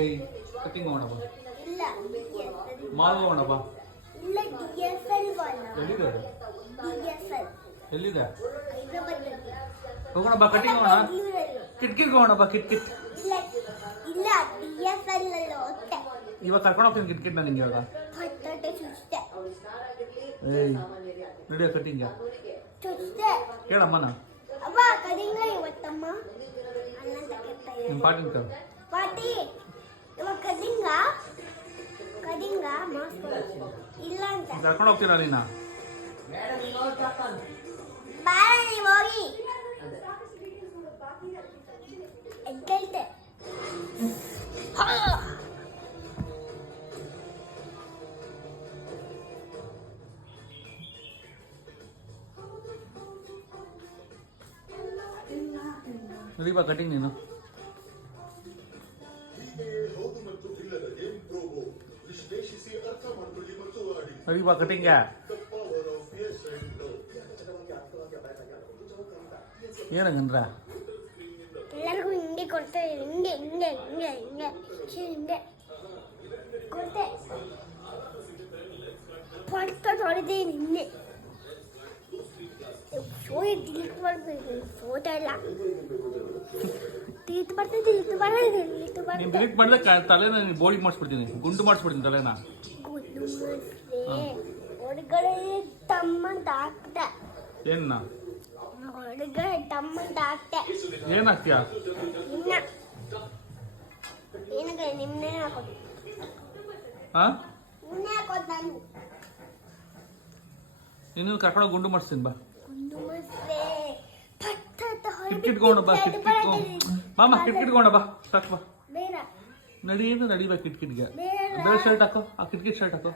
ಏಯ್ ಕಟಿಂಗ್ ಮಾಡೋಣ ಇಲ್ಲ ಮಾಲ್ ಮಾಡೋಣ ಬಾ. ಇಲ್ಲ DSL ಬಣ್ಣ ಎಲ್ಲಿದೆ DSL ಎಲ್ಲಿದೆ ಹೈದರಾಬಾದ್ ಹೋಗೋಣ ಬಾ ಕಟಿಂಗ್ ಮಾಡೋಣ. ಕಿಟ್ಕಿಟ್ ಹೋಗೋಣ ಬಾ ಕಿಟ್ಕಿಟ್. ಇಲ್ಲ ಇಲ್ಲ DSL ಅಲ್ಲ ಹೊಟ್ಟೆ ಇವಾಗ ಕರ್ಕೊಂಡು ಹೋಗ್ತೀನಿ ಕಿಟ್ಕಿಟ್ ನಾನು ನಿಂಗೆ ಇವಾಗ. ಹೊಟ್ಟೆ ಚುಚ್ಚೆ ಏಯ್ ನಡಿಯೋ ಕಟಿಂಗ್ ಚುಚ್ಚೆ ಕೇಳಮ್ಮನ ಅಮ್ಮ ಕಡಿಂಗ ಇವತ್ತಮ್ಮ ಅನ್ನಂತ ಕೆತ್ತ ನಿಮ್ಮ ಪಾಟಿನ ಕರ್ ಪಾಟಿ ಇವಾಗ ಕಡಿಂಗ ಕಡಿಂಗ ಮಾಸ್ಕ್ ಇಲ್ಲ ಅಂತ ಕರ್ಕೊಂಡು ಹೋಗ್ತೀರಾ ನೀನ ಬಾರ ನೀವು ಹೋಗಿ ಎದ್ದೈತೆ ನಡಿ ಬಾ ಕಟಿಂಗ್ ನೀನು. ನಡಿ ಬಾ ಕಟಿಂಗ್. ಏನಂಗಂದ್ರ ಎಲ್ಲರಿಗೂ ಹಿಂಗೆ ಕೊಡ್ತೇವೆ ಹಿಂಗೆ ಹಿಂಗೆ ಹಿಂಗೆ ಹಿಂಗೆ ಹಿಂಗೆ ಕೊಡ್ತೆ ಪಡ್ತಾ ತೊಳೆದೇನು ಹಿಂಗೆ ಶೋಯ್ ಡಿಲೀಟ್ ಮಾಡಬೇಕು ಫೋಟೋ ಎಲ್ಲ ಡಿಲೀಟ್ ಮಾಡ್ತೇನೆ ಡಿಲೀಟ್ ಮಾಡೋದು ಡಿಲೀಟ್ ನೀನು ಮಾಡಿ ಡಿಲೀಟ್ ಮಾಡಿದ್ರೆ ತಲೆನ ನೀನು ಬೋಡಿ ಮಾಡಿಸ್ಬಿಡ್ತೀನಿ, ಗುಂಡು ಮಾಡಿಸ್ಬಿಡ್ತೀನಿ ತಲೆನ. ಗುಡ್ಡು ಮಾಡಿಸ್ದೆ ಹೊರಗಡೆ ತಮ್ಮಂತ ಹಾಕ್ದೆ ಏನ ಹೊರಗಡೆ ತಮ್ಮಂತ ಹಾಕ್ದೆ ಏನಾಗ್ತೀಯ? ನಿನ್ನ ಏನಕ್ಕೆ ನಿಮ್ಮನ್ನೇ ಹಾಕೋದು ಹಾ ನಿನ್ನೆ ಹಾಕೋದು ನಾನು ನೀನು ಕರ್ಕೊಂಡು ಗುಂಡು ಮಾಡಿಸ್ತೀನಿ ಬಾ. ಗುಂಡು ಮಾಡಿಸ್ದೆ ಕಿಟ್ಕಿಟ್ಕೋಣ ಬಾ ಕಿಟ್ಕಿಟ್ಕೊ ಮಾಮ ಕಿಟ್ಕಿಟ್ಕೋಣ ಬಾ ಸಾಕು ಬಾ. ಬೇಡ ನಡಿ ಏನು ನಡಿ ಬಾ ಕಿಟ್ಕಿಟ್ಗೆ. ಬೇಡ ಬೇರೆ ಶರ್ಟ್ ಹಾಕೋ, ಆ ಕಿಟ್ಕಿಟ್ ಶರ್ಟ್ ಹಾಕೋ.